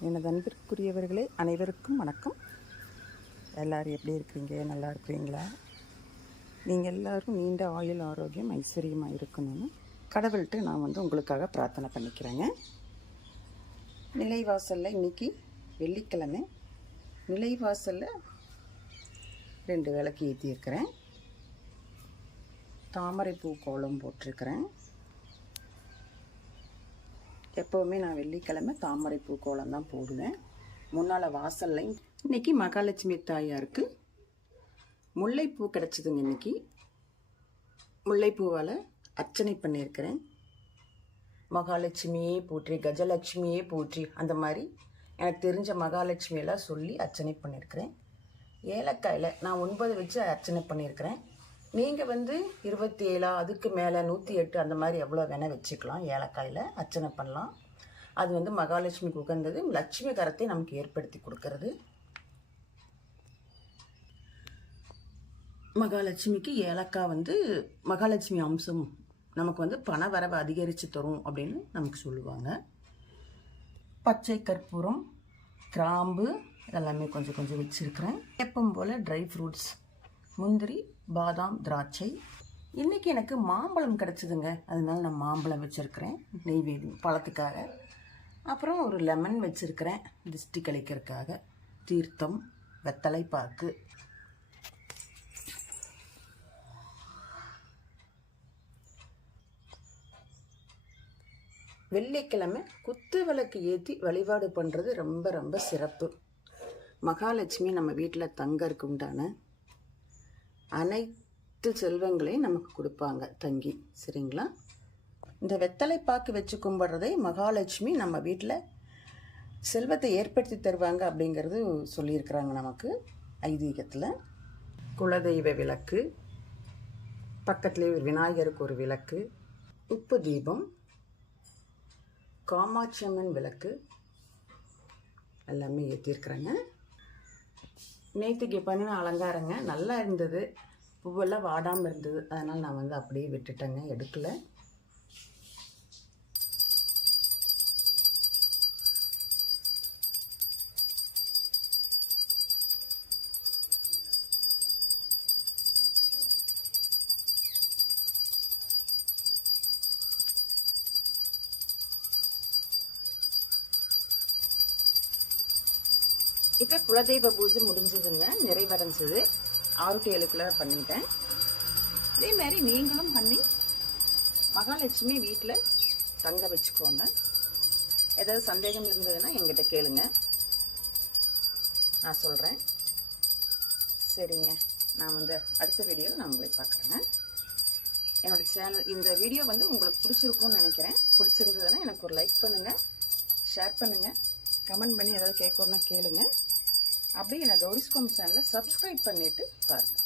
எனது அன்பிற்குரியவர்களே அனைவருக்கும் வணக்கம். எல்லாரும் எப்படி இருக்கிறீங்க? நல்லா இருக்கிறீங்களா? நீங்கள் எல்லோரும் நீண்ட ஆயுள் ஆரோக்கியம் ஐஸ்வர்யமாக இருக்கணும்னு கடவுள்கிட்ட நான் வந்து உங்களுக்காக பிரார்த்தனை பண்ணிக்கிறேங்க. நிலைவாசலில் இன்னைக்கு வெள்ளிக்கிழமை. நிலைவாசலில் ரெண்டு விளக்கு ஏற்றியிருக்கிறேன் தாமரைப்பூ கோலம் போட்டிருக்கிறேன். எப்போவுமே நான் வெள்ளிக்கிழமை தாமரை பூ கோலம் தான் போடுவேன். முன்னால் வாசலில் இன்னைக்கு மகாலட்சுமி தாயாருக்கு முல்லைப்பூ கிடச்சிதுங்க இன்றைக்கி முல்லைப்பூவால் அர்ச்சனை பண்ணியிருக்கிறேன். மகாலட்சுமியே போற்றி கஜலட்சுமியே போற்றி அந்த மாதிரி எனக்கு தெரிஞ்ச மகாலட்சுமியெல்லாம் சொல்லி அர்ச்சனை பண்ணியிருக்கிறேன். ஏலக்காயில் நான் ஒன்பது வச்சு அர்ச்சனை பண்ணியிருக்கிறேன். நீங்கள் வந்து இருபத்தி ஏழா அதுக்கு மேலே நூற்றி எட்டு அந்த மாதிரி எவ்வளோ வேணால் வச்சுக்கலாம். ஏலக்காயில் அர்ச்சனை பண்ணலாம். அது வந்து மகாலட்சுமிக்கு உகந்தது லட்சுமி கரத்தை நமக்கு ஏற்படுத்தி கொடுக்கறது. மகாலட்சுமிக்கு ஏலக்காய் வந்து மகாலட்சுமி அம்சம். நமக்கு வந்து பண வரவை அதிகரித்து தரும் அப்படின்னு நமக்கு சொல்லுவாங்க. பச்சை கற்பூரம் கிராம்பு எல்லாமே கொஞ்சம் கொஞ்சம் வச்சுருக்கிறேன். எப்பவும் போல் ட்ரை ஃப்ரூட்ஸ் முந்திரி பாதாம் திராட்சை. இன்றைக்கி எனக்கு மாம்பழம் கிடச்சிதுங்க. அதனால நான் மாம்பழம் வச்சுருக்கிறேன். நெய்வேலி பழத்துக்காக. அப்புறம் ஒரு லெமன் வச்சுருக்கிறேன். திஷ்டி கழிக்கிறதுக்காக. தீர்த்தம் வெத்தலை பாக்கு வெள்ளிக்கிழமை குத்து விளக்கு ஏற்றி வழிபாடு பண்ணுறது ரொம்ப ரொம்ப சிறப்பு. மகாலட்சுமி நம்ம வீட்டில் தங்கறதுக்கு உண்டான அனைத்து செல்வங்களையும் நமக்கு கொடுப்பாங்க தங்கி. சரிங்களா? இந்த வெத்தலை பாக்கு வச்சு கும்பிட்றதை மகாலட்சுமி நம்ம வீட்டில் செல்வத்தை ஏற்படுத்தி தருவாங்க அப்படிங்கிறது சொல்லியிருக்கிறாங்க நமக்கு ஐதீகத்தில். குலதெய்வ விளக்கு பக்கத்துலேயே ஒரு விநாயகருக்கு ஒரு விளக்கு உப்பு தீபம் காமாட்சியம்மன் விளக்கு எல்லாமே ஏற்றிருக்கிறாங்க நேற்றுக்கு பண்ணின அலங்காரங்க நல்லா இருந்தது. பூவெல்லாம் வாடாமல் இருந்தது. அதனால் நான் வந்து அப்படியே விட்டுட்டேங்க. எடுக்கலை. இப்போ குலதெய்வ பூஜை முடிஞ்சதுங்க நிறைவடைஞ்சது. ஆறு டு ஏழுக்குள்ள பண்ணிட்டேன். இதே மாதிரி நீங்களும் பண்ணி மகாலட்சுமி வீட்டில் தங்க வச்சுக்கோங்க. ஏதாவது சந்தேகம் இருந்ததுன்னா எங்கிட்ட கேளுங்க. நான் சொல்கிறேன் சரிங்க. நான் வந்து அடுத்த வீடியோவில் நான் உங்களை பார்க்குறேங்க. என்னோடய சேனல் இந்த வீடியோ வந்து உங்களுக்கு பிடிச்சிருக்கும்னு நினைக்கிறேன். பிடிச்சிருந்ததுன்னா எனக்கு ஒரு லைக் பண்ணுங்கள் ஷேர் பண்ணுங்கள் கமெண்ட் பண்ணி ஏதாவது கேட்கணும்னா கேளுங்க. அப்படியே நான் கௌரிஸ்கோம் சேனலை சப்ஸ்கிரைப் பண்ணிவிட்டு பாருங்கள்